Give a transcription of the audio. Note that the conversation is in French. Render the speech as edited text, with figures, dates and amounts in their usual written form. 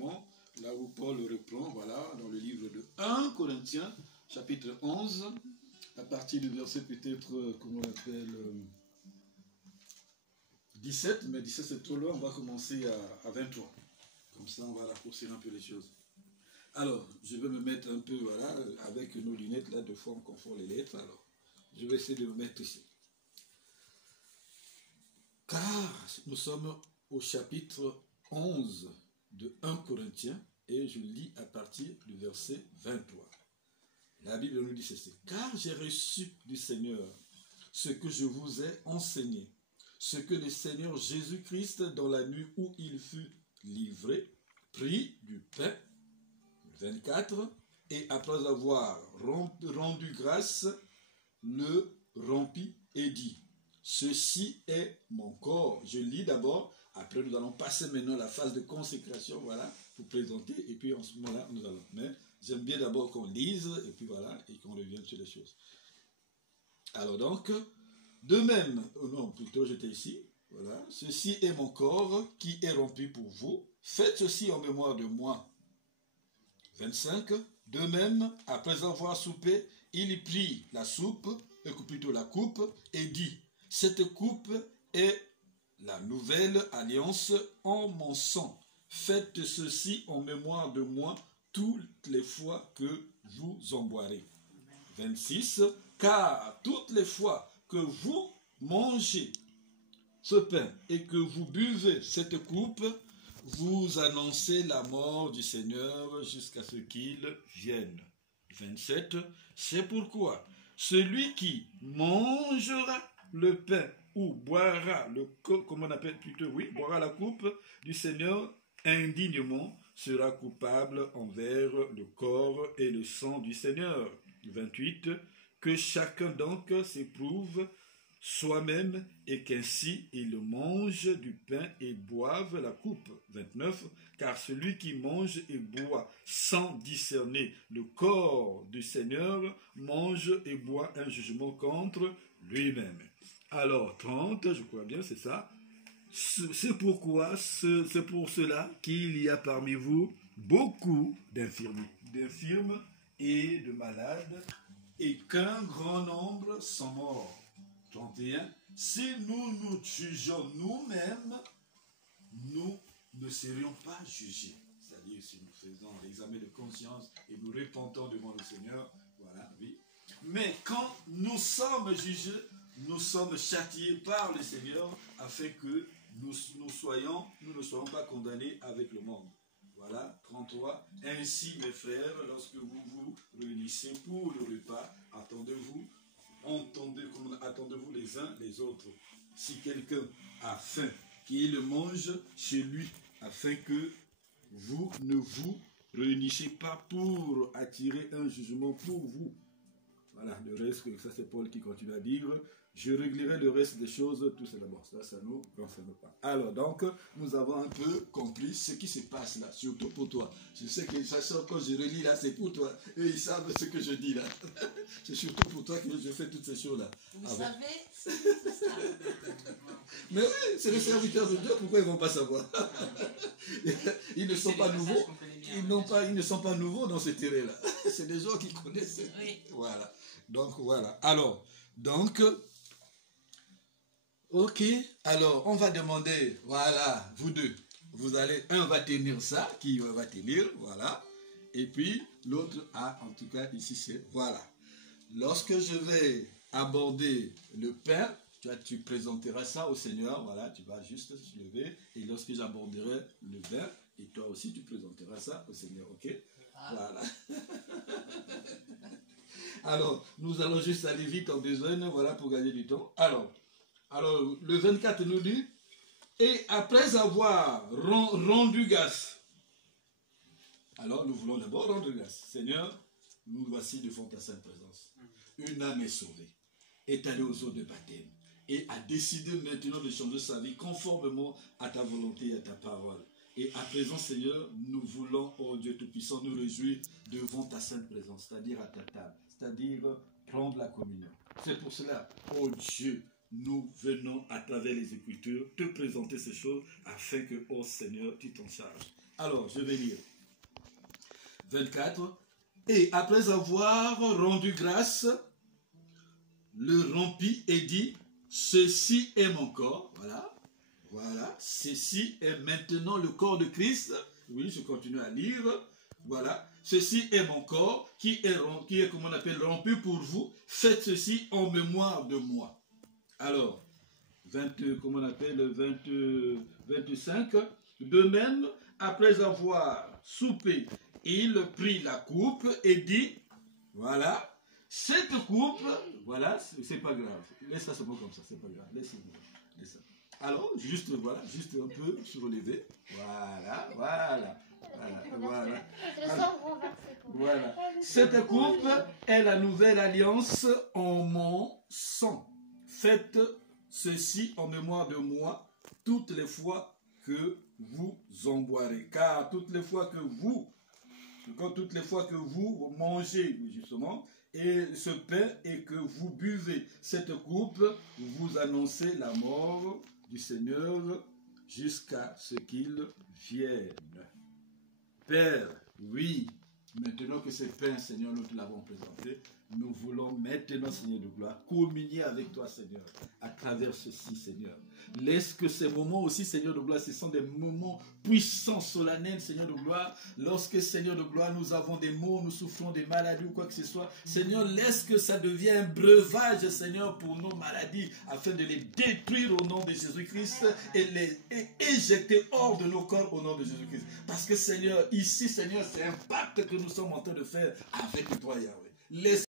notamment là où Paul reprend, voilà, dans le livre de 1 Corinthiens, chapitre 11, à partir du verset peut-être, comment on l'appelle, 17, mais 17 c'est trop loin, on va commencer à 23. Comme ça, on va raccourcir un peu les choses. Alors, je vais me mettre un peu, voilà, avec nos lunettes, là, de fois on confond les lettres, alors, je vais essayer de me mettre ici. Car nous sommes au chapitre 11 de 1 Corinthiens, et je lis à partir du verset 23. La Bible nous dit ceci. Car j'ai reçu du Seigneur ce que je vous ai enseigné, ce que le Seigneur Jésus-Christ, dans la nuit où il fut livré, prit du pain, 24, et après avoir rendu grâce, le rompit et dit, ceci est mon corps. Je lis d'abord, après nous allons passer maintenant à la phase de consécration, voilà, pour présenter, et puis en ce moment-là, nous allons. Mais j'aime bien d'abord qu'on lise, et puis voilà, et qu'on revienne sur les choses. Alors donc, de même, non, plutôt j'étais ici, voilà, ceci est mon corps qui est rompu pour vous, faites ceci en mémoire de moi. 25, de même, après avoir soupé, il prit la soupe, plutôt la coupe, et dit, cette coupe est la nouvelle alliance en mon sang. Faites ceci en mémoire de moi toutes les fois que vous en boirez. 26, car toutes les fois que vous mangez ce pain et que vous buvez cette coupe, vous annoncez la mort du Seigneur jusqu'à ce qu'il vienne. 27, c'est pourquoi celui qui mangera le pain ou boira comment on appelle plutôt, oui, boira la coupe du Seigneur indignement sera coupable envers le corps et le sang du Seigneur. 28, que chacun donc s'éprouve soi-même et qu'ainsi il mange du pain et boive la coupe. 29, car celui qui mange et boit sans discerner le corps du Seigneur mange et boit un jugement contre lui-même. Alors 30, je crois bien, c'est ça. C'est pourquoi, c'est pour cela qu'il y a parmi vous beaucoup d'infirmes et de malades, et qu'un grand nombre sont morts. 31. Si nous nous jugeons nous-mêmes, nous ne serions pas jugés. C'est-à-dire si nous faisons l'examen de conscience et nous repentons devant le Seigneur, voilà, oui. Mais quand nous sommes jugés, nous sommes châtiés par le Seigneur afin que nous ne soyons pas condamnés avec le monde. Voilà, 33. Ainsi, mes frères, lorsque vous vous réunissez pour le repas, attendez-vous les uns les autres. Si quelqu'un a faim, qu'il mange chez lui, afin que vous ne vous réunissez pas pour attirer un jugement pour vous. Voilà, le reste, ça c'est Paul qui continue à dire, je réglerai le reste des choses, tout cela. Bon, ça ne nous concerne pas. Alors donc, nous avons un peu compris ce qui se passe là, surtout pour toi. Je sais que ça sort quand je relis là, c'est pour toi. Eux, ils savent ce que je dis là. C'est surtout pour toi que je fais toutes ces choses-là. Vous savez, c'est ça. Mais oui, c'est les serviteurs de Dieu, pourquoi ils ne vont pas savoir? Ils ne sont pas nouveaux. Ils ne sont pas nouveaux dans ce terrain-là. C'est des gens qui connaissent. Oui. Voilà. Donc, voilà. Alors, donc, ok. Alors, on va demander, voilà, vous deux. Vous allez, un va tenir ça, qui va tenir, voilà. Et puis, l'autre a, en tout cas, ici, c'est, voilà. Lorsque je vais aborder le pain, tu présenteras ça au Seigneur, voilà, tu vas juste te lever. Et lorsque j'aborderai le vin, et toi aussi, tu présenteras ça au Seigneur, ok? Voilà. Alors, nous allons juste aller vite en besogne, voilà, pour gagner du temps. Alors, le 24 nous dit, et après avoir rendu grâce, alors nous voulons d'abord rendre grâce. Seigneur, nous voici devant ta sainte présence. Une âme est sauvée, est allée aux eaux de baptême, et a décidé maintenant de changer sa vie conformément à ta volonté et à ta parole. Et à présent, Seigneur, nous voulons, oh Dieu Tout-Puissant, nous réjouir devant ta sainte présence, c'est-à-dire à ta table, c'est-à-dire prendre la communion. C'est pour cela, oh Dieu, nous venons à travers les Écritures te présenter ces choses afin que, oh Seigneur, tu t'en charges. Alors, je vais lire. 24. Et après avoir rendu grâce, le rompit et dit, ceci est mon corps. Voilà. Voilà. Ceci est maintenant le corps de Christ. Oui, je continue à lire. Voilà. Ceci est mon corps qui est comme on appelle, rompu pour vous. Faites ceci en mémoire de moi. Alors, 25. De même, après avoir soupé, il prit la coupe et dit, voilà, cette coupe, voilà, c'est pas grave. Laisse ça seulement comme ça, c'est pas grave. Laisse-moi. Alors, juste, voilà, juste un peu surlevé. Voilà. Voilà. Cette coupe est la nouvelle alliance en mon sang. Faites ceci en mémoire de moi toutes les fois que vous en boirez. Car toutes les fois que vous mangez, justement, et ce pain et que vous buvez cette coupe, vous annoncez la mort du Seigneur jusqu'à ce qu'il vienne. Père, oui, maintenant que ce pain, Seigneur, nous te l'avons présenté, nous voulons maintenant, Seigneur de gloire, communier avec toi, Seigneur, à travers ceci, Seigneur. Laisse que ces moments aussi, Seigneur de gloire, ce sont des moments puissants, solennels, Seigneur de gloire. Lorsque, Seigneur de gloire, nous avons des maux, nous souffrons des maladies ou quoi que ce soit, Seigneur, laisse que ça devienne un breuvage, Seigneur, pour nos maladies, afin de les détruire au nom de Jésus-Christ et les éjecter hors de nos corps au nom de Jésus-Christ. Parce que, Seigneur, ici, Seigneur, c'est un pacte que nous sommes en train de faire avec toi, Yahweh. Laisse